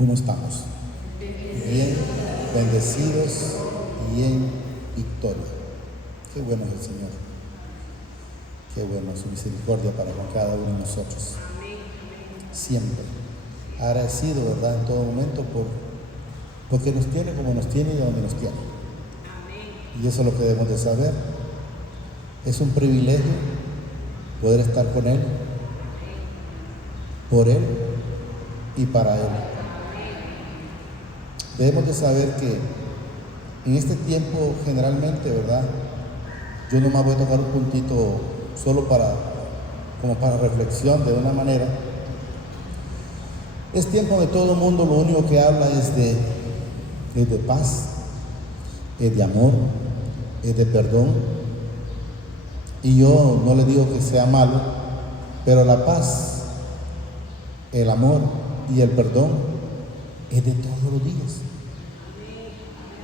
¿Cómo estamos? Bien, bendecidos y en victoria. Qué bueno es el Señor. Qué bueno su misericordia para con cada uno de nosotros. Siempre. Agradecido, ¿verdad? En todo momento porque nos tiene como nos tiene y donde nos tiene. Y eso es lo que debemos de saber. Es un privilegio poder estar con Él, por Él y para Él. Debemos de saber que en este tiempo generalmente, ¿verdad? Yo nomás voy a tocar un puntito solo como para reflexión de una manera. Es tiempo de todo el mundo, lo único que habla es de paz, es de amor, es de perdón. Y yo no le digo que sea malo, pero la paz, el amor y el perdón es de todos los días.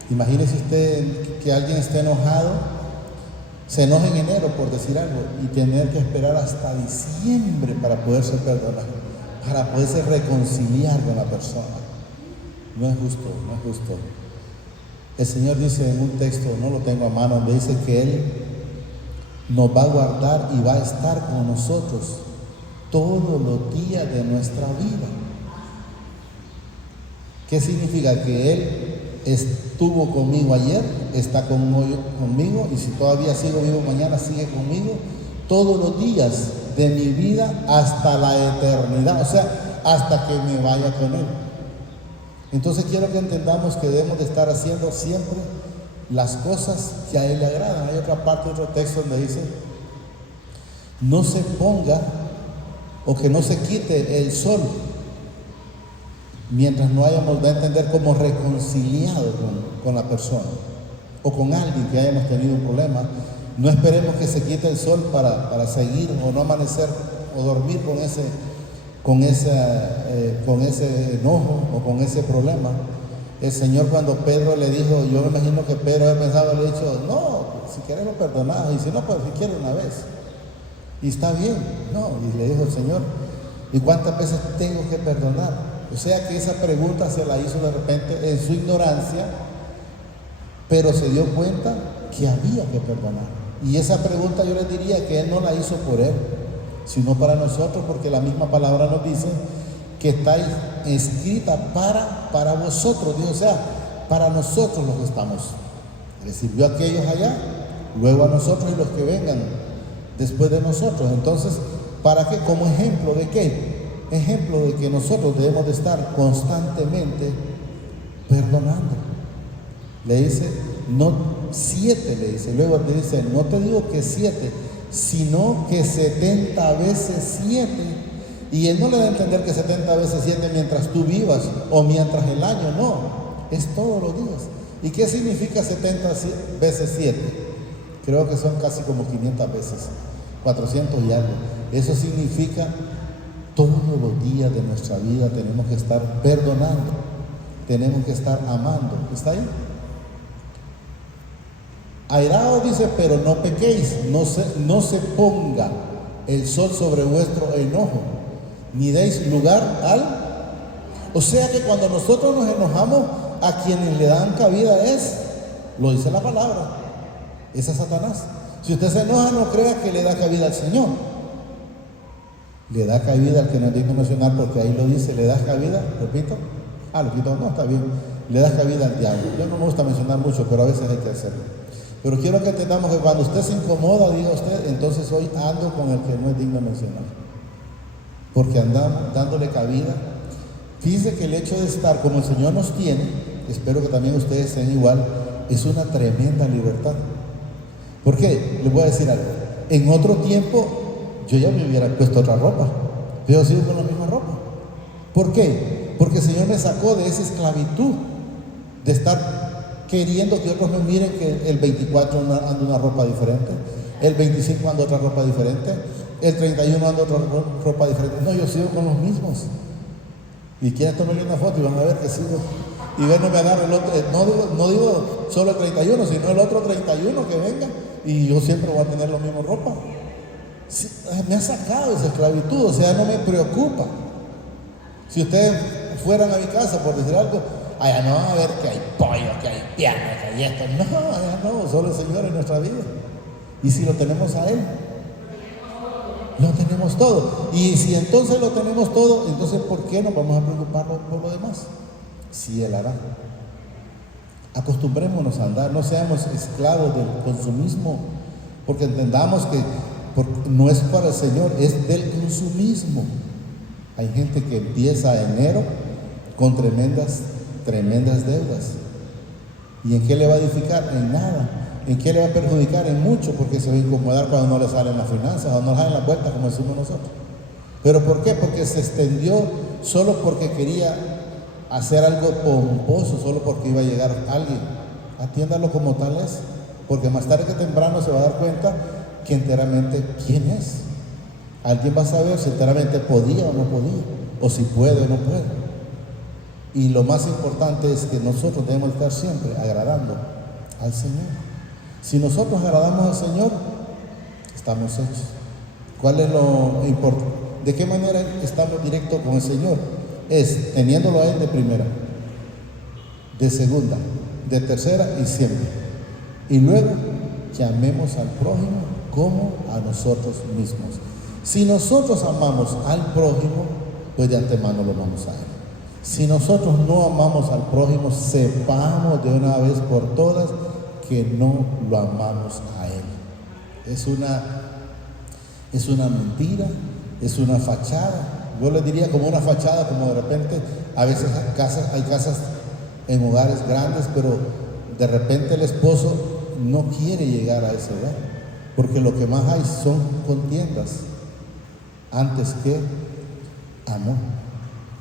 Imagínese usted que alguien esté enojado, se enoja en enero por decir algo y tener que esperar hasta diciembre para poderse perdonar, para poderse reconciliar con la persona. No es justo, no es justo. El Señor dice en un texto, no lo tengo a mano, donde dice que Él nos va a guardar y va a estar con nosotros todos los días de nuestra vida. ¿Qué significa? Que Él estuvo conmigo ayer, está conmigo, y si todavía sigo vivo mañana, sigue conmigo todos los días de mi vida hasta la eternidad, o sea, hasta que me vaya con Él. Entonces quiero que entendamos que debemos de estar haciendo siempre las cosas que a Él le agradan. Hay otra parte, otro texto donde dice: no se ponga o que no se quite el sol mientras no hayamos de entender como reconciliado con la persona o con alguien que hayamos tenido un problema. No esperemos que se quite el sol para seguir o no amanecer o dormir con ese enojo o con ese problema. El Señor, cuando Pedro le dijo, yo me imagino que Pedro había pensado, le ha dicho, no, si quieres lo perdonás, y si no, pues si quieres una vez. Y está bien, no, y le dijo el Señor, ¿y cuántas veces tengo que perdonar? O sea que esa pregunta se la hizo de repente en su ignorancia, pero se dio cuenta que había que perdonar. Y esa pregunta yo les diría que Él no la hizo por Él, sino para nosotros, porque la misma palabra nos dice que está escrita para vosotros, Dios, o sea, para nosotros los que estamos. Le sirvió a aquellos allá, luego a nosotros y los que vengan después de nosotros. Entonces, ¿para qué? Como ejemplo de qué? Ejemplo de que nosotros debemos de estar constantemente perdonando. Le dice, no 7, le dice, luego te dice, no te digo que 7, sino que 70 veces 7. Y Él no le da a entender que 70 veces 7 mientras tú vivas o mientras el año, no, es todos los días. ¿Y qué significa 70 veces 7? Creo que son casi como 500 veces, 400 y algo. Eso significa todos los días de nuestra vida tenemos que estar perdonando, tenemos que estar amando. ¿Está ahí? Airaos dice, pero no pequéis, no se ponga el sol sobre vuestro enojo, ni deis lugar O sea que cuando nosotros nos enojamos, a quienes le dan cabida lo dice la palabra, es a Satanás. Si usted se enoja, no crea que le da cabida al Señor. Le da cabida al que no es digno mencionar, porque ahí lo dice, le das cabida, repito, lo quito, no, está bien, le das cabida al diablo. Yo no me gusta mencionar mucho, pero a veces hay que hacerlo. Pero quiero que entendamos que cuando usted se incomoda, diga usted, entonces hoy ando con el que no es digno mencionar, porque andamos dándole cabida. Fíjense que el hecho de estar como el Señor nos tiene, espero que también ustedes sean igual, es una tremenda libertad. ¿Por qué? Les voy a decir algo. En otro tiempo yo ya me hubiera puesto otra ropa, pero sigo con la misma ropa. ¿Por qué? Porque el Señor me sacó de esa esclavitud de estar queriendo que otros me miren que el 24 ando una ropa diferente, el 25 ando otra ropa diferente, el 31 ando otra ropa diferente. No, yo sigo con los mismos. Y quieren tomarle una foto y van a ver que sigo. Y ven, no me agarro el otro, no digo solo el 31, sino el otro 31 que venga, y yo siempre voy a tener la misma ropa. Sí, me ha sacado esa esclavitud, o sea, no me preocupa. Si usted fueran a mi casa, por decir algo, allá no va a ver que hay pollo, que hay pierna, que hay esto. No, allá no, solo el Señor en nuestra vida. Y si lo tenemos a Él, lo tenemos todo. Y si entonces lo tenemos todo, entonces ¿por qué nos vamos a preocupar por lo demás? Si Él hará. Acostumbrémonos a andar, no seamos esclavos del consumismo, porque entendamos que no es para el Señor, es del consumismo. Hay gente que empieza enero con tremendas deudas. ¿Y en qué le va a edificar? En nada. ¿En qué le va a perjudicar? En mucho, porque se va a incomodar cuando no le salen las finanzas o no le salen las vueltas, como decimos nosotros. ¿Pero por qué? Porque se extendió solo porque quería hacer algo pomposo, solo porque iba a llegar alguien. Atiéndalo como tal es, porque más tarde que temprano se va a dar cuenta que enteramente quién es. Alguien va a saber si enteramente podía o no podía, o si puede o no puede. Y lo más importante es que nosotros debemos estar siempre agradando al Señor. Si nosotros agradamos al Señor, estamos hechos. ¿Cuál es lo importante? ¿De qué manera estamos directos con el Señor? Es teniéndolo a Él de primera, de segunda, de tercera y siempre. Y luego que amemos al prójimo como a nosotros mismos. Si nosotros amamos al prójimo, pues de antemano lo amamos a Él. Si nosotros no amamos al prójimo, sepamos de una vez por todas que no lo amamos a Él. Es una mentira, es una fachada. Yo les diría como una fachada, como de repente a veces hay casas en hogares grandes, pero de repente el esposo no quiere llegar a ese hogar, porque lo que más hay son contiendas antes que amor.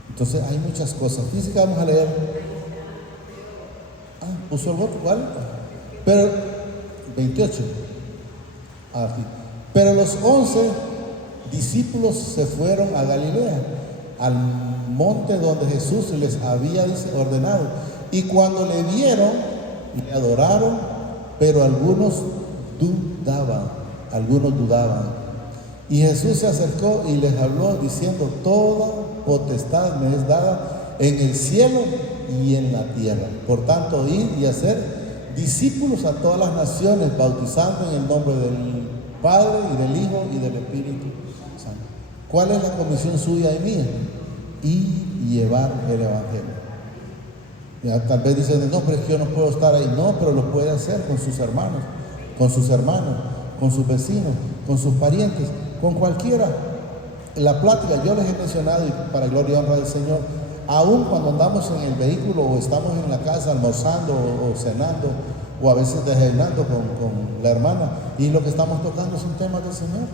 Entonces hay muchas cosas. Fíjense que vamos a leer. Puso el voto, ¿cuál? Pero 28. Aquí. Pero los 11 discípulos se fueron a Galilea, al monte donde Jesús les había ordenado. Y cuando le vieron, le adoraron, pero algunos dudaban. Y Jesús se acercó y les habló diciendo: toda potestad me es dada en el cielo y en la tierra. Por tanto, id y hacer discípulos a todas las naciones, bautizando en el nombre del Padre y del Hijo y del Espíritu Santo. ¿Cuál es la comisión suya y mía? Y llevar el Evangelio. Ya, tal vez dicen: no, pero es que yo no puedo estar ahí. No, pero lo puede hacer con sus hermanos, con sus vecinos, con sus parientes, con cualquiera. En la plática yo les he mencionado, y para gloria y honra del Señor, aún cuando andamos en el vehículo o estamos en la casa almorzando o cenando, o a veces desayunando con la hermana, y lo que estamos tocando son temas del Señor.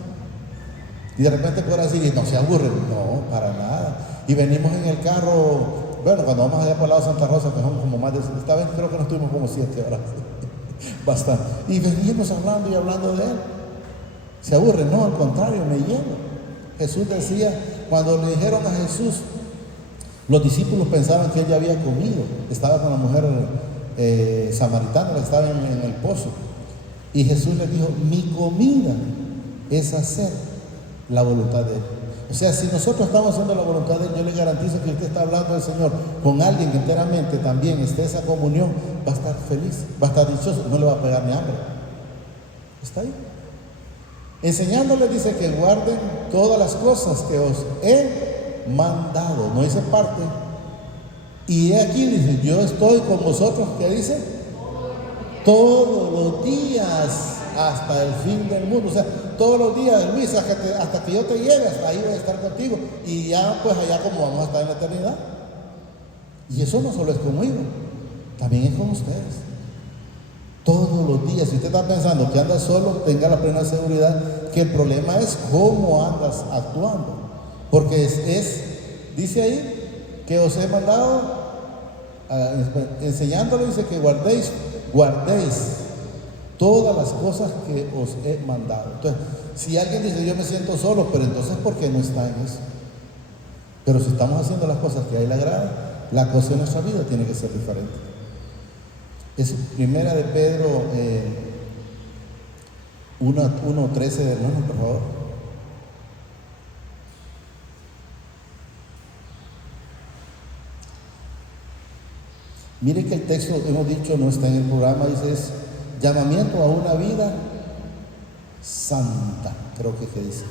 Y de repente podrá decir: no se aburren. No, para nada. Y venimos en el carro, bueno, cuando vamos allá por el lado de Santa Rosa, que son como más de, esta vez creo que nos tuvimos como 7 horas, bastante. Y venimos hablando y hablando de Él. ¿Se aburren? No, al contrario, me lleno. Jesús decía, cuando le dijeron a Jesús, los discípulos pensaban que Él ya había comido. Estaba con la mujer samaritana que estaba en el pozo. Y Jesús les dijo: mi comida es hacer la voluntad de Él. O sea, si nosotros estamos haciendo la voluntad de Él, yo le garantizo que usted está hablando del Señor con alguien que enteramente también esté esa comunión, va a estar feliz, va a estar dichoso, no le va a pegar ni hambre. Está ahí. Enseñándoles, dice que guarden todas las cosas que os he mandado. No dice parte. Y aquí dice: yo estoy con vosotros, ¿qué dice? Todos los días hasta el fin del mundo. O sea, todos los días, Luis, hasta que yo te llegue, ahí voy a estar contigo. Y ya, pues allá como vamos a estar en la eternidad. Y eso no solo es conmigo, también es con ustedes. Todos los días. Si usted está pensando que anda solo, tenga la plena seguridad que el problema es cómo andas actuando. Porque dice ahí que os he mandado, enseñándole, dice que guardéis todas las cosas que os he mandado. Entonces, si alguien dice: yo me siento solo, pero entonces ¿por qué no está en eso? Pero si estamos haciendo las cosas que a Él le agrada, la cosa de nuestra vida tiene que ser diferente. Es primera de Pedro 1:13, hermano, por favor. Mire que el texto, hemos dicho, no está en el programa, dice es llamamiento a una vida santa, creo que dice.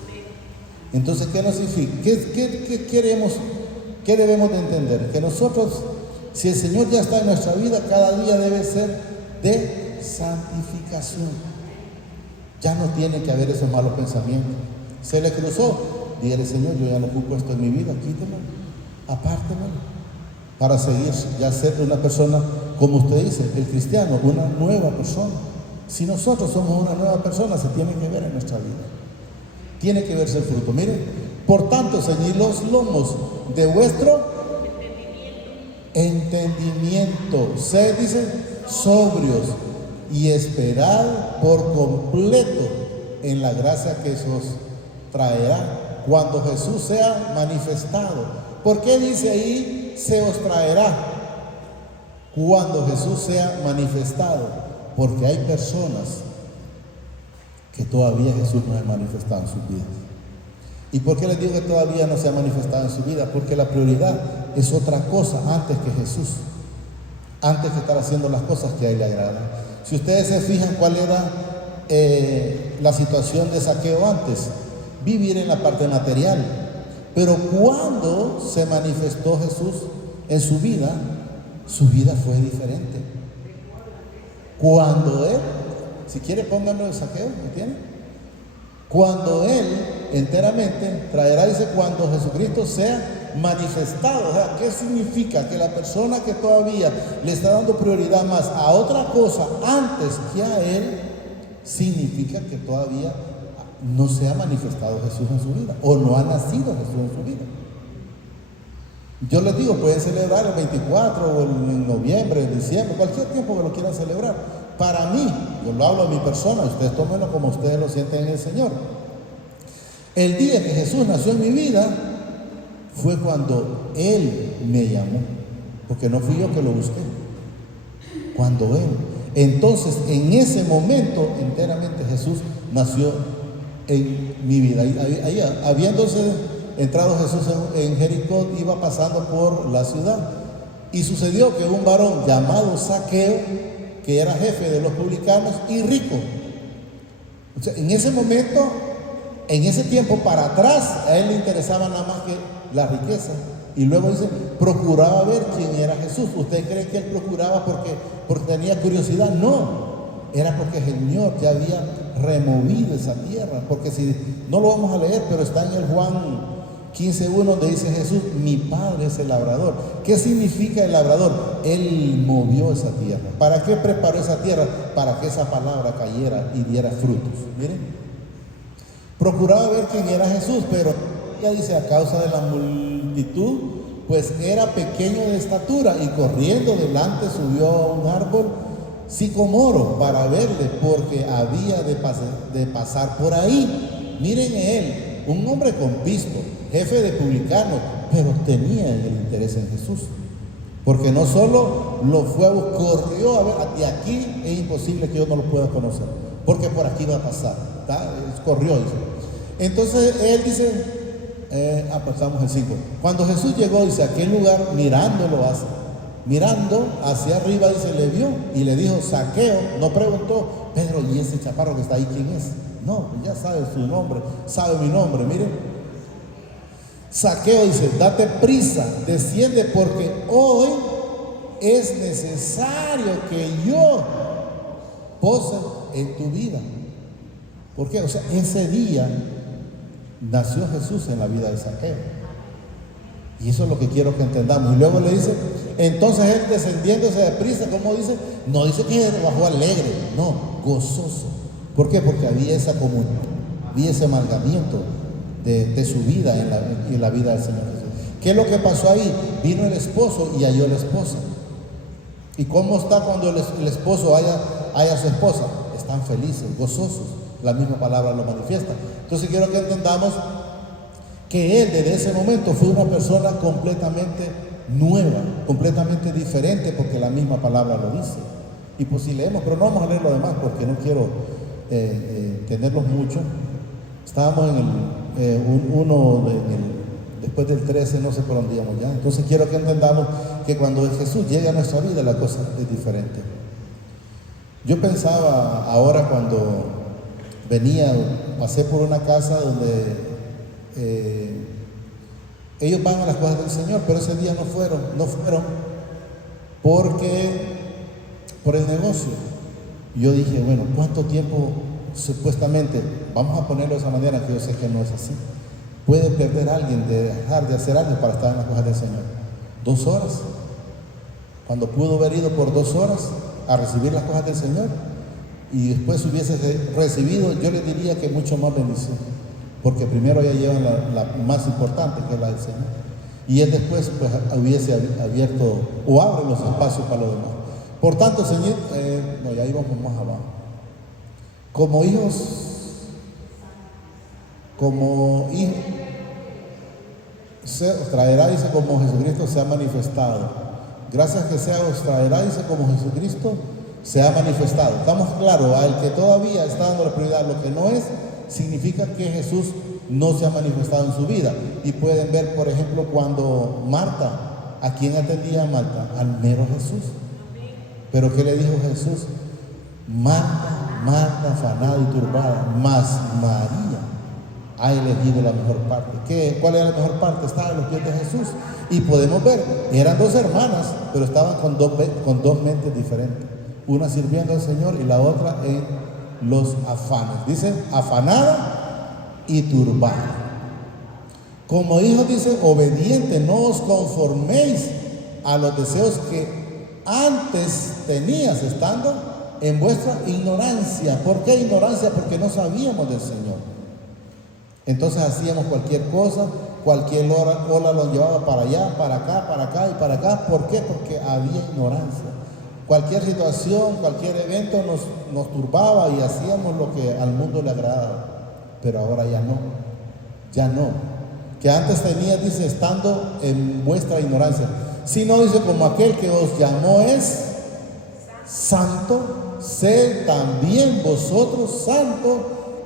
Entonces, ¿qué nos significa? ¿Qué queremos? ¿Qué debemos de entender? Que nosotros, si el Señor ya está en nuestra vida, cada día debe ser de santificación. Ya no tiene que haber esos malos pensamientos. Se le cruzó, dígale: Señor, yo ya no ocupo esto en mi vida, quítemelo, apártemelo, para seguir ya ser una persona, como usted dice, el cristiano, una nueva persona. Si nosotros somos una nueva persona, se tiene que ver en nuestra vida, tiene que verse el fruto. Miren, por tanto, ceñid los lomos de vuestro entendimiento, sed, dice, sobrios, y esperad por completo en la gracia que se os traerá cuando Jesús sea manifestado. ¿Por qué dice ahí se os traerá? Cuando Jesús sea manifestado, porque hay personas que todavía Jesús no ha manifestado en sus vidas. ¿Y por qué les digo que todavía no se ha manifestado en su vida? Porque la prioridad es otra cosa antes que Jesús, antes que estar haciendo las cosas que a Él le agradan. Si ustedes se fijan cuál era la situación de Zaqueo antes, vivir en la parte material. Pero cuando se manifestó Jesús en su vida fue diferente. Cuando Él, si quiere pónganlo de Zaqueo, ¿me entienden? Cuando Él enteramente traerá, dice, cuando Jesucristo sea manifestado. O sea, ¿qué significa? Que la persona que todavía le está dando prioridad más a otra cosa antes que a Él, significa que todavía no se ha manifestado Jesús en su vida, o no ha nacido Jesús en su vida. Yo les digo, pueden celebrar el 24 o en noviembre, en diciembre, cualquier tiempo que lo quieran celebrar. Para mí, yo lo hablo a mi persona, ustedes tómenlo como ustedes lo sienten en el Señor. El día que Jesús nació en mi vida fue cuando Él me llamó, porque no fui yo que lo busqué, cuando Él. Entonces, en ese momento, enteramente Jesús nació en mi vida. Ahí, habiéndose entrado Jesús en Jericó, iba pasando por la ciudad, y sucedió que un varón llamado Zaqueo, que era jefe de los publicanos y rico, o sea, en ese momento, en ese tiempo para atrás, a él le interesaba nada más que la riqueza. Y luego dice, procuraba ver quién era Jesús. ¿Usted cree que él procuraba porque tenía curiosidad? No, era porque el Señor ya había removido esa tierra. Porque si no lo vamos a leer, pero está en el Juan 15:1, donde dice Jesús: mi Padre es el labrador. ¿Qué significa el labrador? Él movió esa tierra. ¿Para qué preparó esa tierra? Para que esa palabra cayera y diera frutos. Miren, procuraba ver quién era Jesús, pero ya dice, a causa de la multitud, pues era pequeño de estatura, y corriendo delante subió a un árbol sicomoro para verle, porque había de pasar por ahí. Miren él, un hombre con pisto, jefe de publicanos, pero tenía el interés en Jesús, porque no solo lo fue a buscar, corrió a ver, de aquí es imposible que yo no lo pueda conocer, porque por aquí va a pasar, corrió, dice. Entonces él dice, pasamos el 5. Cuando Jesús llegó, dice, a aquel lugar, mirando hacia arriba, dice, le vio y le dijo: Zaqueo. No preguntó: Pedro, ¿y ese chaparro que está ahí quién es? No, ya sabe su nombre, sabe mi nombre. Miren, Zaqueo dice: date prisa, desciende, porque hoy es necesario que yo pose en tu vida. ¿Por qué? O sea, ese día nació Jesús en la vida de Zaqueo. Y eso es lo que quiero que entendamos. Y luego le dice, entonces él, descendiéndose de prisa, ¿cómo dice? No dice que bajó alegre, no, gozoso. ¿Por qué? Porque había esa comunión, había ese amalgamiento de su vida en la vida del Señor Jesús. ¿Qué es lo que pasó ahí? Vino el esposo y halló la esposa. ¿Y cómo está cuando el esposo haya a su esposa? Están felices, gozosos. La misma palabra lo manifiesta. Entonces quiero que entendamos que él desde ese momento fue una persona completamente nueva, completamente diferente, porque la misma palabra lo dice. Y pues si leemos, pero no vamos a leer lo demás porque no quiero tenerlos mucho. Estábamos en después del 13 no sé por dónde íbamos ya. Entonces quiero que entendamos que cuando Jesús llega a nuestra vida la cosa es diferente. Yo pensaba ahora cuando venía, pasé por una casa donde ellos van a las cosas del Señor, pero ese día no fueron porque por el negocio. Yo dije, bueno, ¿cuánto tiempo supuestamente, vamos a ponerlo de esa manera, que yo sé que no es así, puede perder a alguien de dejar de hacer algo para estar en las cosas del Señor? 2 horas, cuando pudo haber ido por 2 horas a recibir las cosas del Señor y después hubiese recibido, yo le diría que mucho más bendición, porque primero ya llevan la más importante, que es la del Señor, y él después pues hubiese abierto o abre los espacios para lo demás. Por tanto, Señor, no, ya íbamos más abajo. Como hijos, se os traerá, dice, como Jesucristo se ha manifestado. Gracias que sea os traerá, dice, como Jesucristo se ha manifestado. Estamos claros, al que todavía está dando la prioridad a lo que no es, significa que Jesús no se ha manifestado en su vida. Y pueden ver, por ejemplo, cuando Marta, ¿a quién atendía Marta? Al mero Jesús. Pero ¿qué le dijo Jesús? Marta, Marta, afanada y turbada, mas María ha elegido la mejor parte. ¿Cuál era la mejor parte? Estaba a los pies de Jesús. Y podemos ver, eran 2 hermanas, pero estaban con dos mentes diferentes. Una sirviendo al Señor y la otra en los afanes. Dice, afanada y turbada. Como hijos, dice, obediente, no os conforméis a los deseos que antes tenías estando en vuestra ignorancia. ¿Por qué ignorancia? Porque no sabíamos del Señor. Entonces hacíamos cualquier cosa, cualquier ola lo llevaba para allá, para acá, para acá y para acá. ¿Por qué? Porque había ignorancia. Cualquier situación, cualquier evento nos turbaba y hacíamos lo que al mundo le agradaba. Pero ahora ya no. Que antes tenías, dice, estando en vuestra ignorancia. Si no, dice, como aquel que os llamó es santo, sed también vosotros santos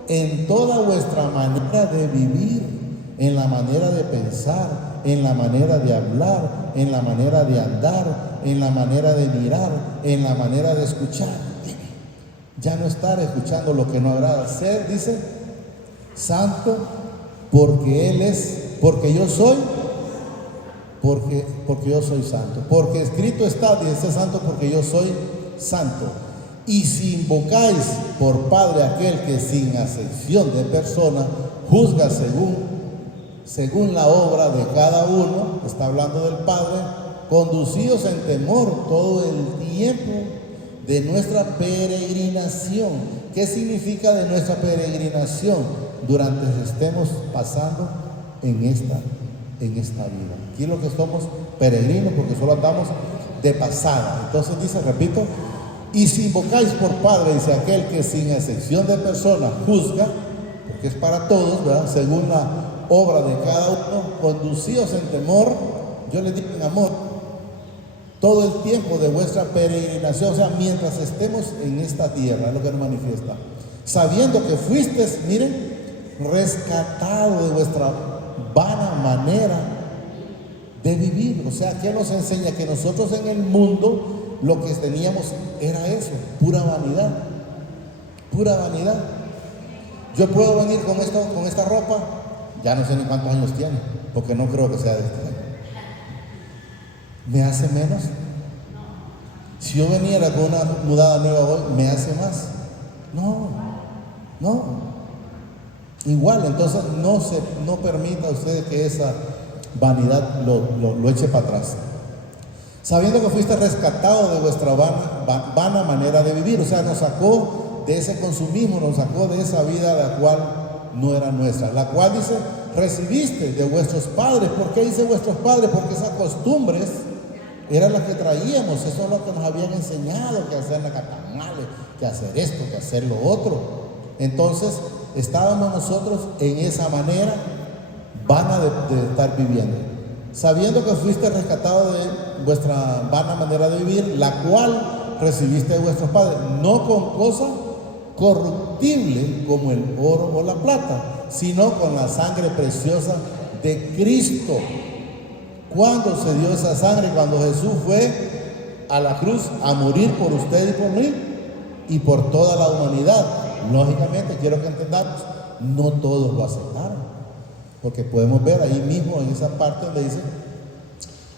en toda vuestra manera de vivir, en la manera de pensar, en la manera de hablar, en la manera de andar, en la manera de mirar, en la manera de escuchar. Ya no estar escuchando lo que no agrada. Ser, dice, santo, porque yo soy santo. Porque escrito está, dice, santo porque yo soy santo. Y si invocáis por Padre aquel que sin acepción de persona juzga según la obra de cada uno, está hablando del Padre, conducidos en temor todo el tiempo de nuestra peregrinación. ¿Qué significa de nuestra peregrinación? Durante que estemos pasando en esta vida. Aquí es lo que somos peregrinos, porque solo andamos de pasada. Entonces dice, repito, y si invocáis por Padre, dice, aquel que sin excepción de persona juzga, porque es para todos, ¿verdad?, según la obra de cada uno, conducidos en temor, yo les digo en amor, todo el tiempo de vuestra peregrinación, o sea, mientras estemos en esta tierra, es lo que nos manifiesta, sabiendo que fuisteis, miren, rescatado de vuestra vana manera de vivir. O sea, ¿qué nos enseña? Que nosotros en el mundo lo que teníamos era eso, pura vanidad. Yo puedo venir con esta ropa, ya no sé ni cuántos años tiene, porque no creo que sea de este año. ¿Me hace menos? Si yo veniera con una mudada nueva hoy, ¿me hace más? No. Igual, entonces no permita a ustedes que esa vanidad lo eche para atrás. Sabiendo que fuiste rescatado de vuestra vana manera de vivir, o sea, nos sacó de ese consumismo, nos sacó de esa vida la cual no era nuestra, la cual, dice, recibiste de vuestros padres. ¿Por qué dice vuestros padres? Porque esas costumbres eran las que traíamos, eso es lo que nos habían enseñado, que hacer nacatamales, que hacer esto, que hacer lo otro. Entonces estábamos nosotros en esa manera vana de estar viviendo, sabiendo que fuiste rescatado de vuestra vana manera de vivir, la cual recibiste de vuestros padres, no con cosa corruptible como el oro o la plata, sino con la sangre preciosa de Cristo. ¿Cuándo se dio esa sangre? Cuando Jesús fue a la cruz a morir por usted y por mí y por toda la humanidad. Lógicamente, quiero que entendamos, no todos lo aceptaron, porque podemos ver ahí mismo en esa parte donde dice,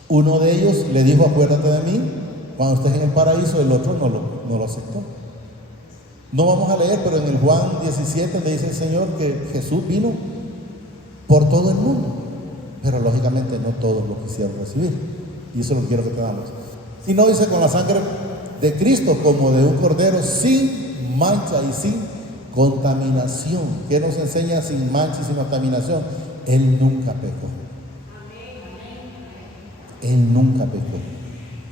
uno de ellos le dijo, acuérdate de mí cuando estés en el paraíso, el otro no lo aceptó. No vamos a leer, pero en el Juan 17 le dice el Señor que Jesús vino por todo el mundo, pero lógicamente no todos lo quisieron recibir, y eso es lo que quiero que tengamos. Y no dice con la sangre de Cristo como de un cordero sin mancha y sin contaminación. ¿Qué nos enseña sin mancha y sin contaminación? Él nunca pecó. Él nunca pecó.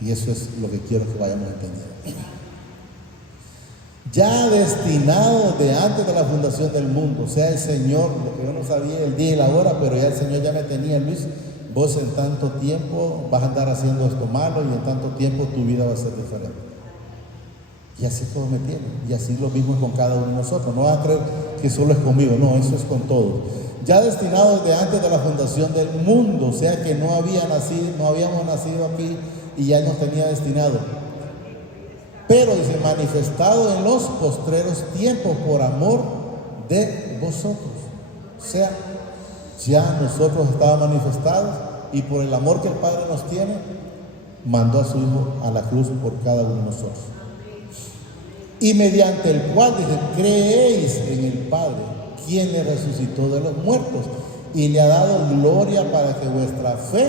Y eso es lo que quiero que vayamos entendiendo. Ya destinado de antes de la fundación del mundo, o sea, el Señor, lo que yo no sabía el día y la hora, pero ya el Señor ya me tenía, Luis, vos en tanto tiempo vas a andar haciendo esto malo y en tanto tiempo tu vida va a ser diferente. Y así todo me tiene, y así lo mismo es con cada uno de nosotros. No van a creer que solo es conmigo, no, eso es con todos. Ya destinado desde antes de la fundación del mundo, o sea que no habíamos nacido aquí y ya nos tenía destinado. Pero dice, manifestado en los postreros tiempos por amor de vosotros. O sea, ya nosotros estábamos manifestados y por el amor que el Padre nos tiene, mandó a su Hijo a la cruz por cada uno de nosotros. Y mediante el cual, dice, creéis en el Padre, quien le resucitó de los muertos y le ha dado gloria para que vuestra fe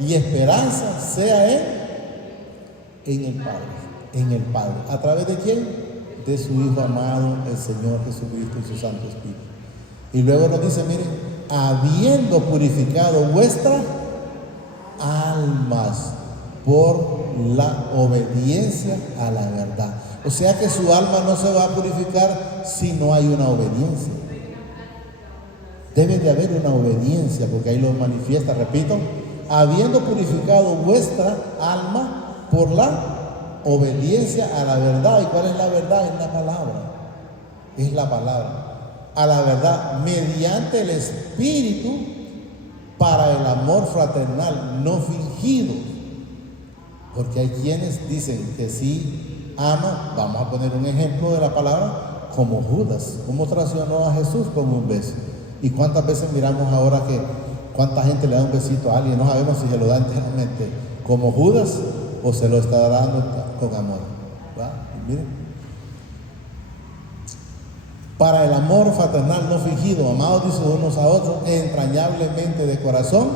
y esperanza sea en el Padre. En el Padre. ¿A través de quién? De su Hijo amado, el Señor Jesucristo y su Santo Espíritu. Y luego nos dice, miren, habiendo purificado vuestras almas por la obediencia a la verdad. O sea que su alma no se va a purificar si no hay una obediencia. Debe de haber una obediencia, porque ahí lo manifiesta, repito, habiendo purificado vuestra alma por la obediencia a la verdad. ¿Y cuál es la verdad? Es la palabra. Es la palabra. A la verdad, mediante el Espíritu, para el amor fraternal, no fingido. Porque hay quienes dicen que sí ama, vamos a poner un ejemplo de la palabra, como Judas. ¿Cómo traicionó a Jesús con un beso? ¿Y cuántas veces miramos ahora que cuánta gente le da un besito a alguien? No sabemos si se lo da enteramente como Judas o se lo está dando con amor. Miren, para el amor fraternal no fingido, amados dice unos a otros, entrañablemente de corazón,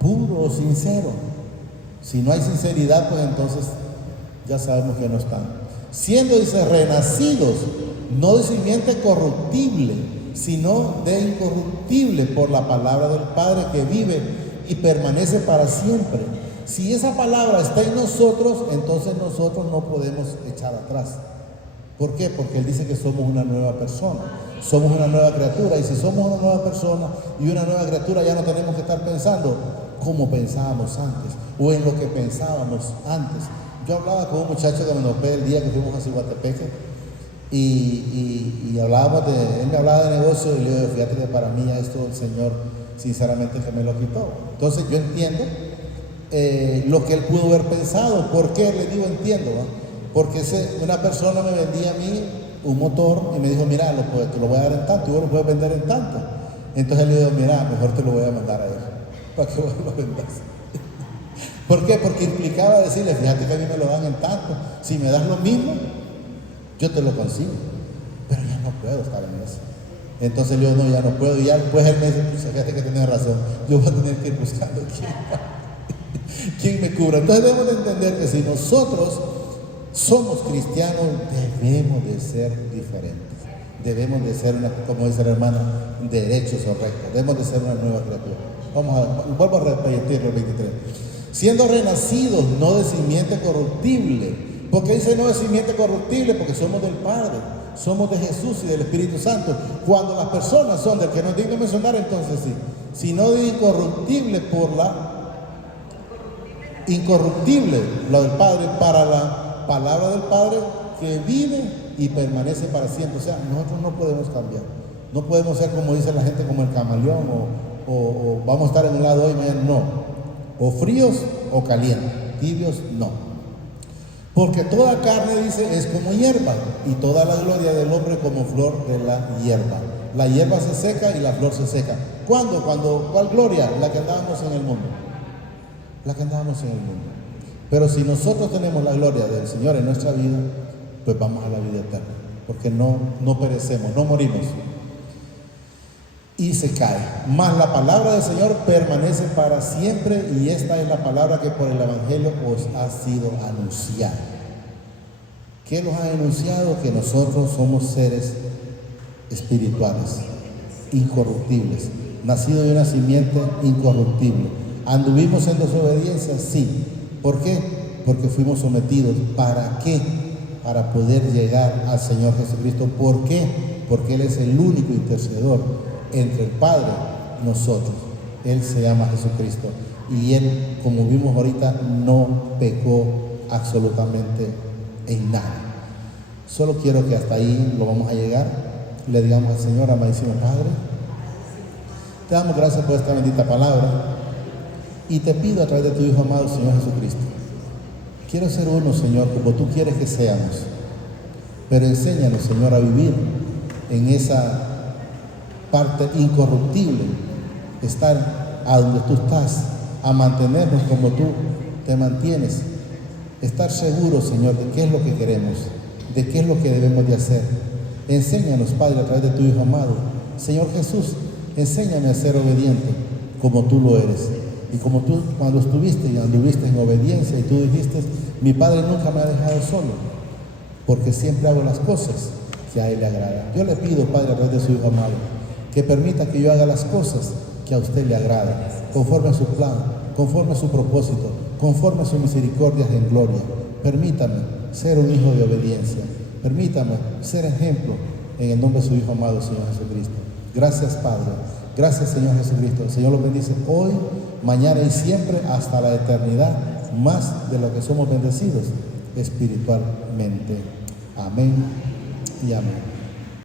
puro o sincero. Si no hay sinceridad, pues entonces ya sabemos que no están. Siendo, dice, renacidos, no de simiente corruptible, sino de incorruptible, por la palabra del Padre que vive y permanece para siempre. Si esa palabra está en nosotros, entonces nosotros no podemos echar atrás. ¿Por qué? Porque Él dice que somos una nueva persona, somos una nueva criatura. Y si somos una nueva persona y una nueva criatura, ya no tenemos que estar pensando como pensábamos antes o en lo que pensábamos antes. Yo hablaba con un muchacho que me topé el día que fuimos a Ciguatepeque y hablábamos él me hablaba de negocio y le digo, fíjate que para mí esto el Señor sinceramente que me lo quitó. Entonces yo entiendo lo que él pudo haber pensado. ¿Por qué? Le digo, entiendo, ¿no? Porque una persona me vendía a mí un motor y me dijo, mira, te lo voy a dar en tanto, y vos lo puedes vender en tanto. Entonces le digo, mira, mejor te lo voy a mandar a él, para que vos lo vendas. ¿Por qué? Porque implicaba decirle, fíjate que a mí me lo dan en tanto, si me das lo mismo, yo te lo consigo, pero ya no puedo estar en eso. Entonces le digo, no, ya no puedo, y ya después él me dice, pues, fíjate que tenés razón, yo voy a tener que ir buscando quién me cubra. Entonces debemos de entender que si nosotros somos cristianos, debemos de ser diferentes. Debemos de ser, como dice la hermana, derechos o rectos. Debemos de ser una nueva criatura. Vuelvo a repetirlo, el 23. Siendo renacidos, no de simiente corruptible. ¿Por qué dice no de simiente corruptible? Porque somos del Padre, somos de Jesús y del Espíritu Santo. Cuando las personas son del que nos digo mencionar, entonces sí. Sino de incorruptible por la incorruptible, lo del Padre, para la palabra del Padre que vive y permanece para siempre. O sea, nosotros no podemos cambiar. No podemos ser, como dice la gente, como el camaleón o vamos a estar en un lado hoy, mañana no. O fríos o calientes, tibios no. Porque toda carne, dice, es como hierba, y toda la gloria del hombre como flor de la hierba. La hierba se seca y la flor se seca. ¿Cuándo? ¿Cuál gloria? La que andábamos en el mundo. La que andábamos en el mundo. Pero si nosotros tenemos la gloria del Señor en nuestra vida, pues vamos a la vida eterna. Porque no perecemos, no morimos. Y se cae. Mas la palabra del Señor permanece para siempre, y esta es la palabra que por el Evangelio os ha sido anunciada. ¿Qué nos ha anunciado? Que nosotros somos seres espirituales, incorruptibles, nacidos de una simiente incorruptible. ¿Anduvimos en desobediencia? Sí. ¿Por qué? Porque fuimos sometidos. ¿Para qué? Para poder llegar al Señor Jesucristo. ¿Por qué? Porque Él es el único intercedor entre el Padre y nosotros. Él se llama Jesucristo, y Él, como vimos ahorita, no pecó absolutamente en nada. Solo quiero que hasta ahí lo vamos a llegar. Le digamos al Señor: amadísimo Padre, te damos gracias por esta bendita palabra, y te pido a través de tu Hijo amado, Señor Jesucristo, quiero ser uno, Señor, como tú quieres que seamos, pero enséñanos, Señor, a vivir en esa parte incorruptible, estar a donde tú estás, a mantenernos como tú te mantienes, estar seguros, Señor, de qué es lo que queremos, de qué es lo que debemos de hacer. Enséñanos, Padre, a través de tu Hijo amado. Señor Jesús, enséñame a ser obediente como tú lo eres, y como tú cuando estuviste y anduviste en obediencia, y tú dijiste: mi Padre nunca me ha dejado solo, porque siempre hago las cosas que a Él le agradan. Yo le pido, Padre, a través de su Hijo amado, que permita que yo haga las cosas que a usted le agradan, conforme a su plan, conforme a su propósito, conforme a sus misericordias en gloria. Permítame ser un hijo de obediencia. Permítame ser ejemplo en el nombre de su Hijo amado, Señor Jesucristo. Gracias, Padre. Gracias, Señor Jesucristo. El Señor los bendice hoy, mañana y siempre, hasta la eternidad, más de lo que somos bendecidos espiritualmente. Amén y amén.